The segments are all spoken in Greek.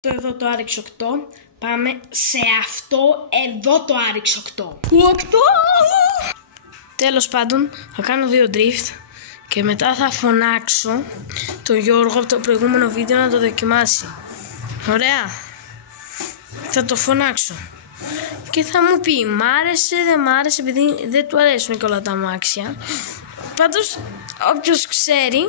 Εδώ το RX 8. Πάμε σε αυτό εδώ το RX 8. 8! Τέλος πάντων, θα κάνω 2 drift και μετά θα φωνάξω τον Γιώργο από το προηγούμενο βίντεο να το δοκιμάσει. Ωραία. Θα το φωνάξω και θα μου πει μ' άρεσε, δεν μ' άρεσε, επειδή δεν του αρέσουν και όλα τα αμάξια. Πάντως όποιος ξέρει,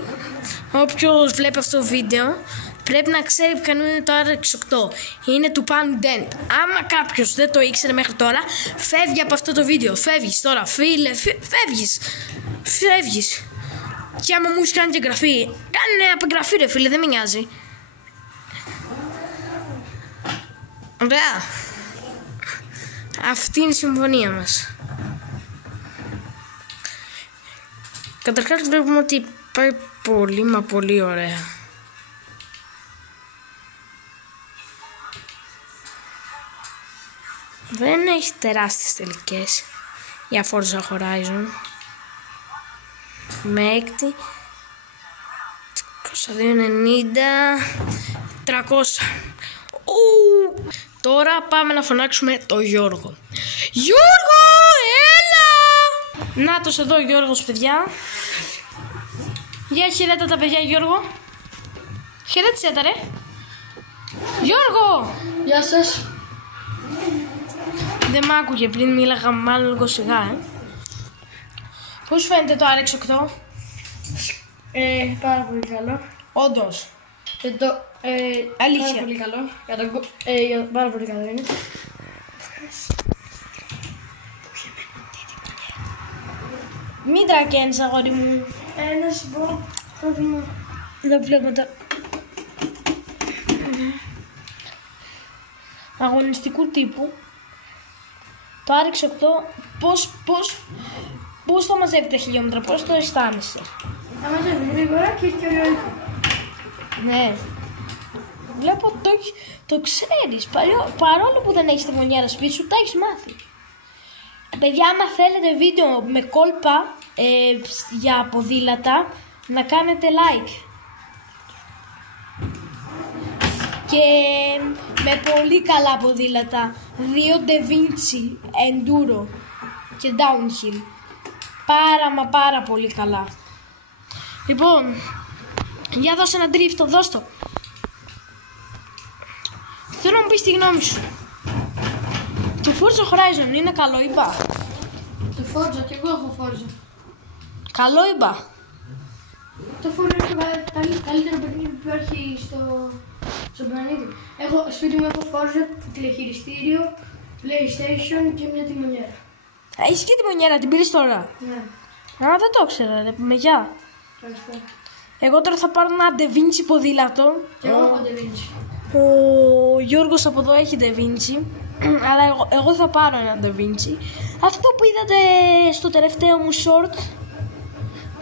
όποιος βλέπει αυτό το βίντεο, πρέπει να ξέρει ποιο είναι το RX 8. Είναι του Pan Dent. Άμα κάποιος δεν το ήξερε μέχρι τώρα, φεύγει από αυτό το βίντεο. Φεύγεις τώρα, φίλε, φεύγεις. Και άμα μου έχεις κάνει και εγγραφή, κάνε απεγγραφή ρε φίλε, δεν με νοιάζει. Ωραία. Αυτή είναι η συμφωνία μας. Καταρχάς βλέπουμε ότι πάει πολύ μα πολύ ωραία. Δεν έχει τεράστιες τελικές για Forza Horizon. Με έκτη 2290 300. Τώρα πάμε να φωνάξουμε το Γιώργο. Γιώργο, έλα! Νάτος εδώ ο Γιώργος, παιδιά. Για χαιρέτα τα παιδιά, Γιώργο. Χαιρέτησε τα ρε. Γιώργο! Γεια σας. Δεν μ' άκουγε πριν, μίλαγα μάλλον λίγο σιγά, Πώς φαίνεται το RX 8? Πάρα πολύ καλό. Όντως. Αλήθεια. Πάρα πολύ καλό. Πάρα πολύ καλό είναι. Μην τρακαίνεις αγόρι μου. Να σου πω. Δεν βλέπω τα... Αγωνιστικού τύπου. Το RX 8 πώς θα μαζεύει τα χιλιόμετρα, πώς το αισθάνεσαι? Θα μαζεύει γρήγορα και έχει και ωραίο ήχο. Ναι. Βλέπω το ξέρεις, παρόλο που δεν έχεις τη μονιέρα σπίτι σου, τα έχεις μάθει. Παιδιά, άμα θέλετε βίντεο με κόλπα για ποδήλατα, να κάνετε like. Και με πολύ καλά ποδήλατα, 2 Da Vinci Enduro και Downhill. Πάρα πολύ καλά. Λοιπόν, για δώσε ένα drift, δώσ' το. Θέλω να μου πεις τη γνώμη σου. Το Forza Horizon είναι καλό, είπα? Το Forza, και εγώ έχω Forza. Καλό, είπα? Το Forza είναι το καλύτερο παιχνίδι που υπάρχει στον πλανήτη. Σπίτι μου έχω Forza, τηλεχειριστήριο, PlayStation και μια τιμονιέρα. Έχεις και τιμονιέρα, την πήρες τώρα? Ναι. Α, δεν το ήξερα, ρε, με γεια. Ευχαριστώ. Εγώ τώρα θα πάρω ένα Da Vinci ποδήλατο. Και εγώ έχω Da Vinci. Ο Γιώργος από εδώ έχει Da Vinci, αλλά εγώ θα πάρω ένα Da Vinci. Αυτό που είδατε στο τελευταίο μου short,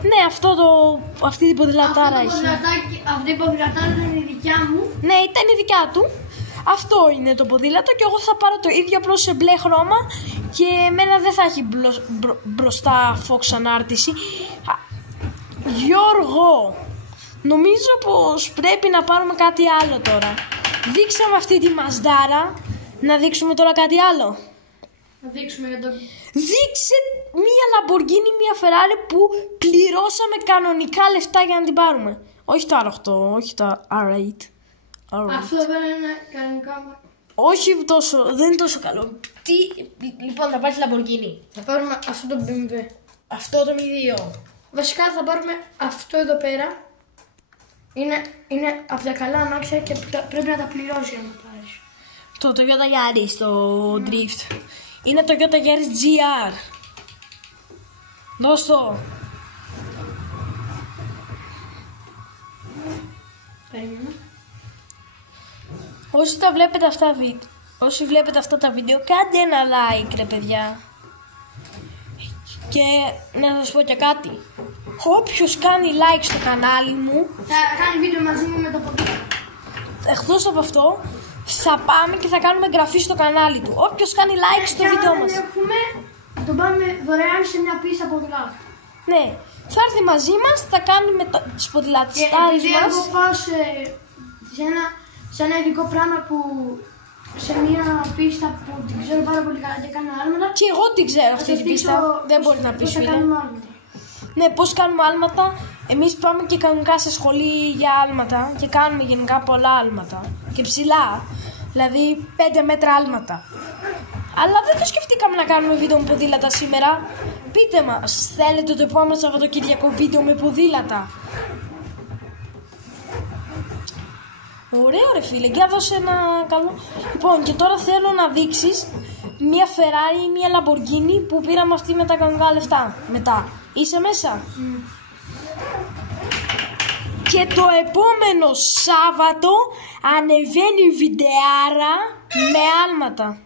ναι, αυτή την ποδηλατάρα έχει. Αυτή η ποδηλατάρα είναι η δικιά μου. Ναι, ήταν η δικιά του. Αυτό είναι το ποδήλατο και εγώ θα πάρω το ίδιο, απλώς σε μπλε χρώμα, και εμένα δεν θα έχει μπροστά φόξ ανάρτηση. Γιώργο, νομίζω πως πρέπει να πάρουμε κάτι άλλο τώρα. Δείξαμε αυτή τη μασδάρα, να δείξουμε τώρα κάτι άλλο. Να δείξουμε για το... Δείξε μία Lamborghini, μία Ferrari που πληρώσαμε κανονικά λεφτά για να την πάρουμε. Όχι το R8, όχι το R8. Αυτό δεν είναι κανονικά. Όχι τόσο, δεν είναι τόσο καλό. Λοιπόν, θα πάρεις Lamborghini. Θα πάρουμε αυτό το BMW. Αυτό το 2. Βασικά θα πάρουμε αυτό εδώ πέρα. Είναι από τα καλά αμάξια και πρέπει να τα πληρώσει για να το πάρεις. Το Toyota Yaris, το Drift. Είναι το Toyota Yaris GR. Δώσ' το. Περίμενα. Όσοι βλέπετε αυτά τα βίντεο, κάντε ένα like ρε παιδιά. Και να σας πω και κάτι. Όποιος κάνει like στο κανάλι μου, θα κάνει βίντεο μαζί μου με το ποδήλατο. Εκτός από αυτό, θα πάμε και θα κάνουμε εγγραφή στο κανάλι του. Όποιος κάνει like στο βίντεο μας, θα τον πάμε δωρεάν σε μια πίστα ποδηλάτου. Ναι, θα έρθει μαζί μας, θα κάνουμε τις ποδηλατιστάρες μας. Και εγώ πάω σε ένα σε ένα ειδικό πράγμα που σε μια πίστα που την ξέρω πάρα πολύ καλά και κάνω άλματα. Και εγώ την ξέρω αυτή την πίστα. Δεν μπορεί να πεις, φίλε. Ναι, πώς κάνουμε άλματα. Εμείς πάμε και κανονικά σε σχολή για άλματα και κάνουμε γενικά πολλά άλματα. Και ψηλά. Δηλαδή 5 μέτρα άλματα. Αλλά δεν το σκεφτήκαμε να κάνουμε βίντεο με ποδήλατα σήμερα. Πείτε μας, θέλετε το επόμενο Σαββατοκύριακο βίντεο με ποδήλατα? Ωραίο ρε φίλε, για δώσε ένα καλό. Λοιπόν, και τώρα θέλω να δείξεις μία Ferrari ή μία Lamborghini που πήραμε αυτή με τα κανονικά λεφτά. Μετά, είσαι μέσα? Και το επόμενο Σάββατο ανεβαίνει βιντεάρα με άλματα.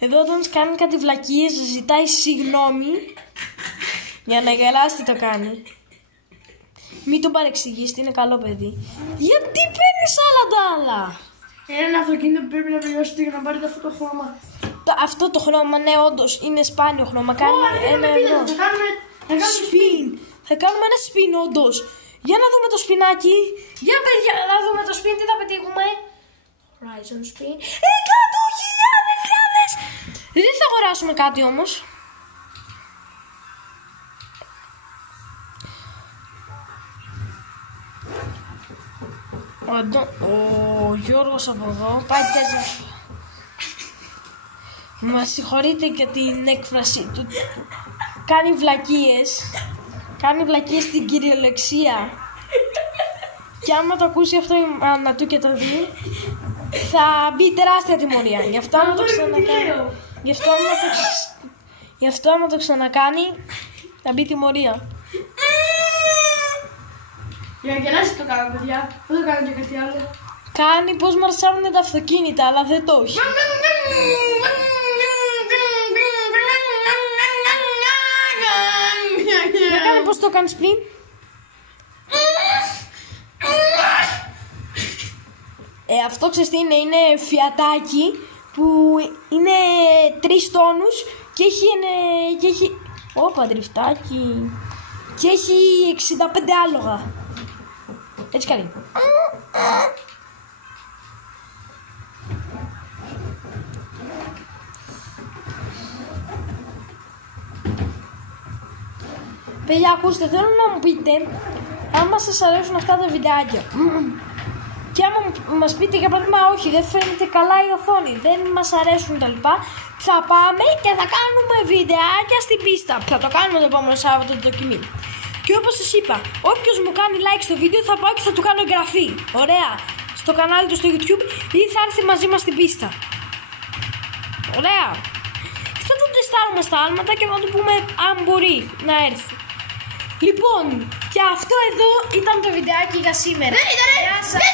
Εδώ όταν κάνει κάτι βλακίες ζητάει συγγνώμη για να γελάσει τι το κάνει. Μην τον παρεξηγείς, είναι καλό παιδί. Γιατί παίρνεις άλλα τα άλλα? Ένα αυτοκίνητο που πρέπει να πληρώσετε για να πάρετε αυτό το χρώμα. Αυτό το χρώμα, ναι, όντως είναι σπάνιο χρώμα. Κάνει ένα ευρώ. Σπιν. Θα κάνουμε ένα σπιν, όντως. Για να δούμε το σπινάκι. Για παιδιά, να δούμε το σπιν, τι θα πετύχουμε. Horizon spin. 100.000! Δεν θα αγοράσουμε κάτι όμως. Ο Γιώργος από εδώ πάει πέρα. Μας συγχωρείτε για την έκφραση του. Κάνει βλακίες. Κάνει βλακίες στην κυριολεξία. Και άμα το ακούσει αυτό η μάνα του και το δει, θα μπει τεράστια τιμωρία. Γι' αυτό άμα το ξανακάνει, γι' αυτό άμα το ξανακάνει, θα μπει τιμωρία. Για να γελάσει το κάνω, παιδιά. Δεν το κάνω και κάτι άλλο. Κάνει πως μαρσάρουν τα αυτοκίνητα, αλλά δεν το έχει. Για κάνε πως το κάνεις πριν. Αυτό ξέρεις τι είναι, είναι φιατάκι που είναι 3 τόνους και έχει όπα τριφτάκι και έχει 65 άλογα. Έτσι κάνει. Παιδιά, ακούστε, θέλω να μου πείτε άμα σας αρέσουν αυτά τα βιντεάκια. Και άμα μας πείτε για παράδειγμα όχι, δεν φαίνεται καλά η οθόνη, δεν μας αρέσουν τα λοιπά, θα πάμε και θα κάνουμε βιντεάκια στην πίστα. Θα το κάνουμε το επόμενο Σάββατο το δοκιμή. Και όπως σας είπα, όποιος μου κάνει like στο βίντεο θα πάω και θα του κάνω εγγραφή. Ωραία. Στο κανάλι του στο YouTube ή θα έρθει μαζί μας στην πίστα. Ωραία. Θα το τεστάρουμε στα άλματα και να του πούμε αν μπορεί να έρθει. Λοιπόν, και αυτό εδώ ήταν το βιντεάκι για σήμερα. Γεια σας.